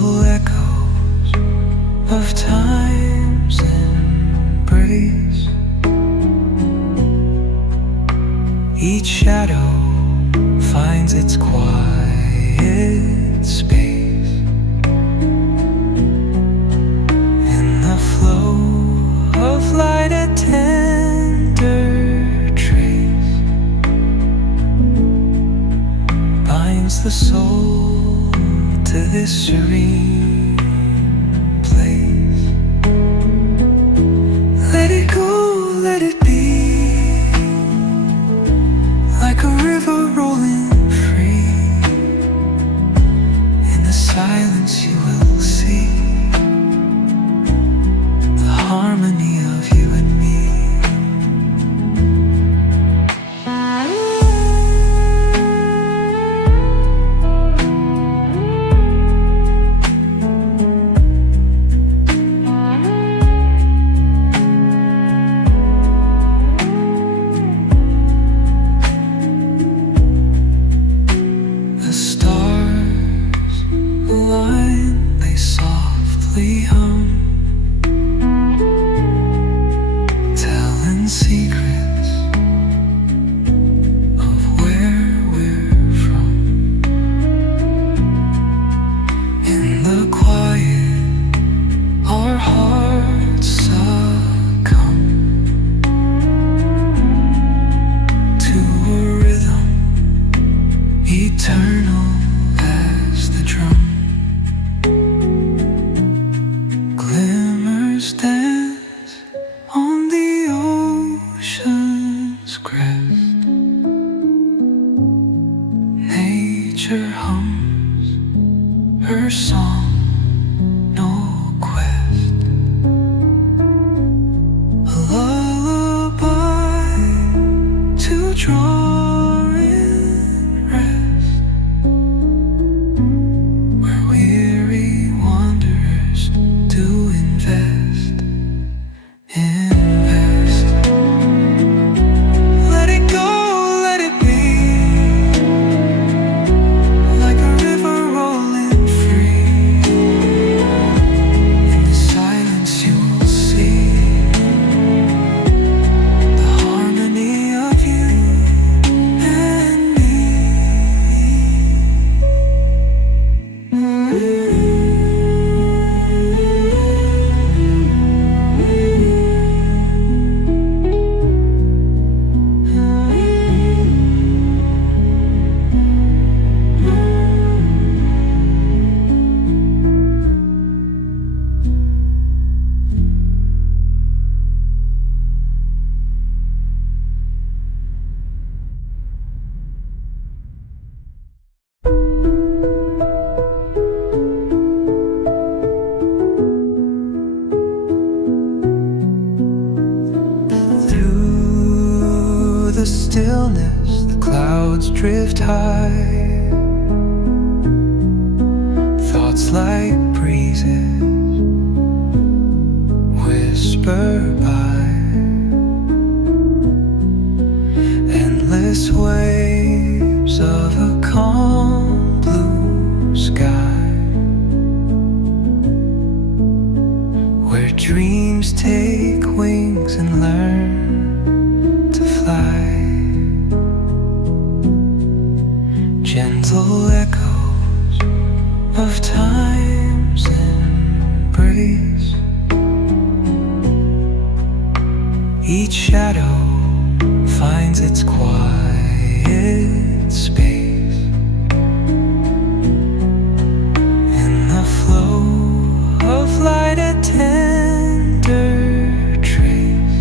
gentle echoes of time's embrace. Each shadow finds its quiet space in the flow of light, a tender trace binds the soul to this serene place. Let it go, let it be, like a river rolling free. In the silence you will see the harmony of you and me. The stars align, they softly hum, telling secrets of where we're from. In the quiet, our hearts succumb to a rhythm eternal as the drum. Glimmers dance on the ocean's crest. Nature hums her song, no quest. A lullaby to draw in rest, where weary wanderers do invest. Let it go, let it be, like a river rolling free. In the silence you will see the harmony of you and me. Through the stillness, the clouds drift high. Thoughts like breezes whisper by. Endless waves of a calm blue sky, where dreams take wings and learn to fly. Gentle echoes of time's embrace. Each shadow finds its quiet space in the flow of light, a tender trace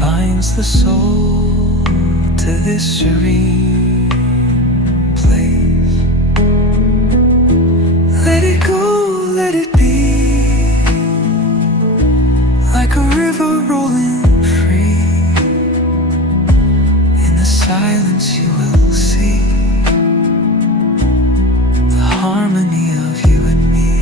binds the soul to this serene place. Let it go, let it be, like a river rolling free. In the silence you will see the harmony of you and me.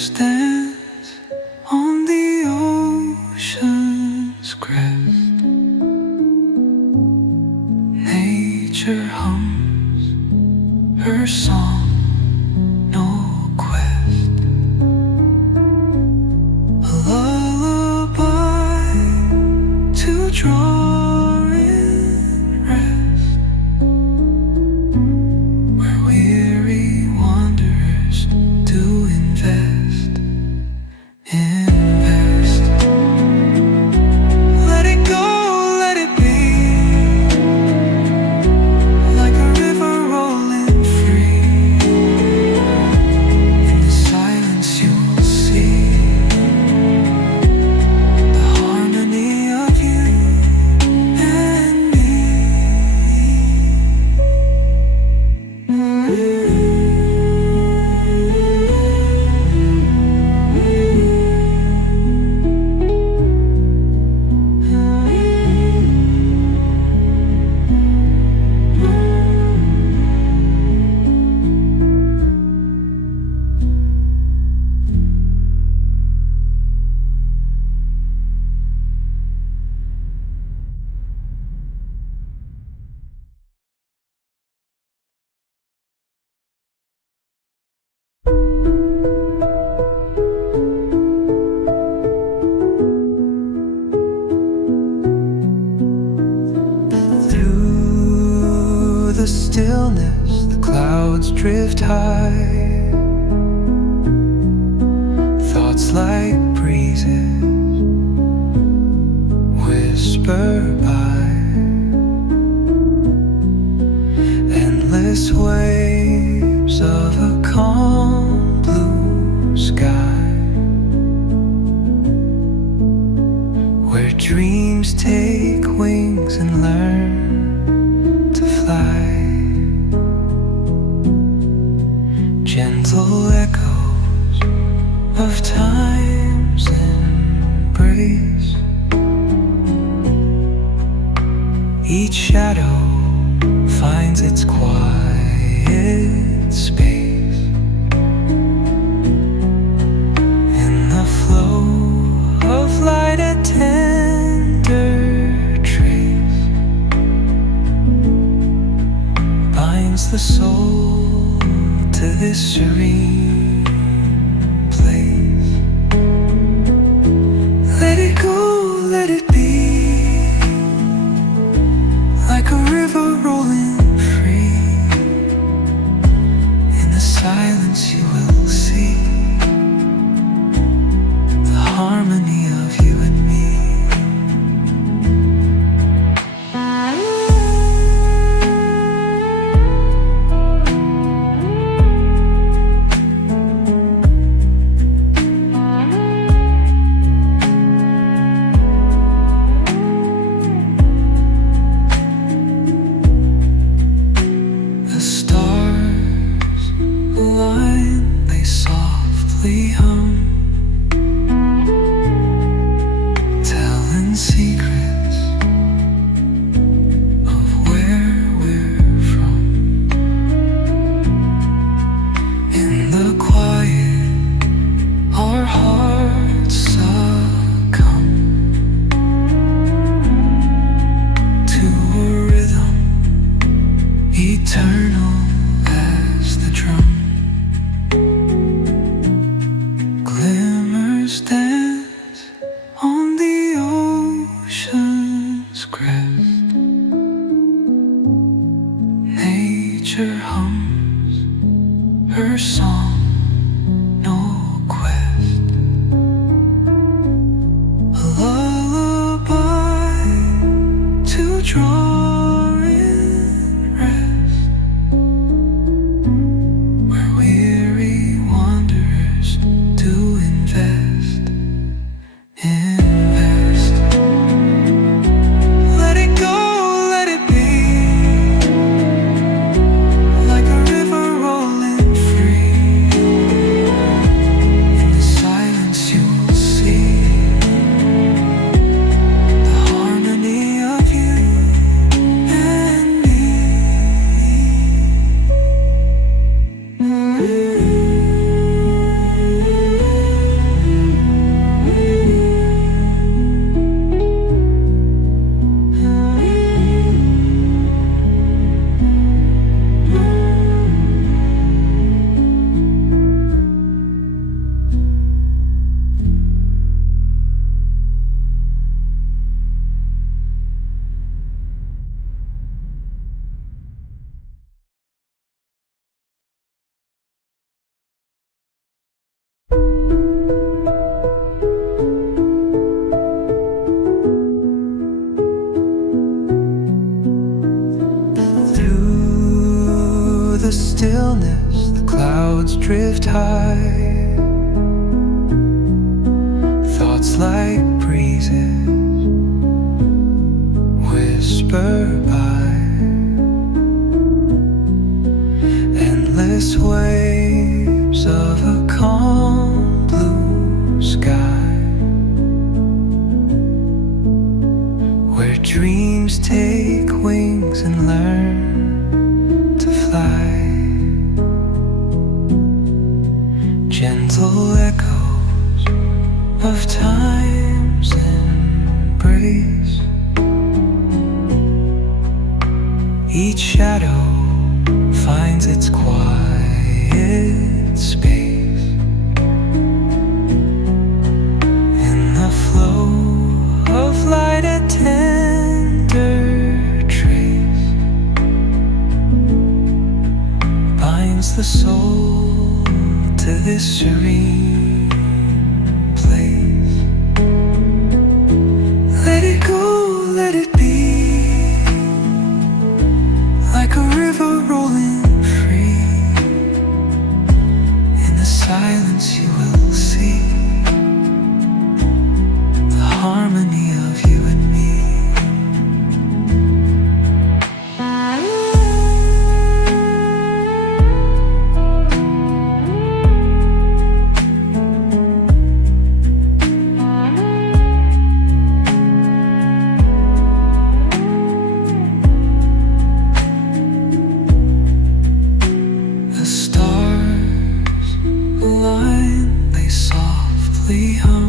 stands on the ocean's crest. Nature hums her song, no quest. A lullaby to draw in rest, where weary wanderers do invest. Let it go, let it be, like a river rolling free. In the silence you will see the harmony of you and me. Through the stillness, the clouds drift high. Thoughts like breezes whisper by. Endless waves of a calm blue sky, where dreams take wings and learn to fly. Gentle echoes of time's embrace. Each shadow finds its quiet space. In the flow of light, a tender trace binds the soul to this serene place. Let it go, let it be, like a river rolling free. In the silence you will see the harmony of you and me. tide. Thoughts like breezes whisper by, endless waves of a calm blue sky, where dreams take wings and learn to fly. Gentle echoes of time's embrace, each shadow finds its quiet space. In the flow of light, a tender trace binds the soul to this serene place. Let it go, let it be, like a river rolling free. In the silence you will see the harmony of you and me. The stars align, they softly hum,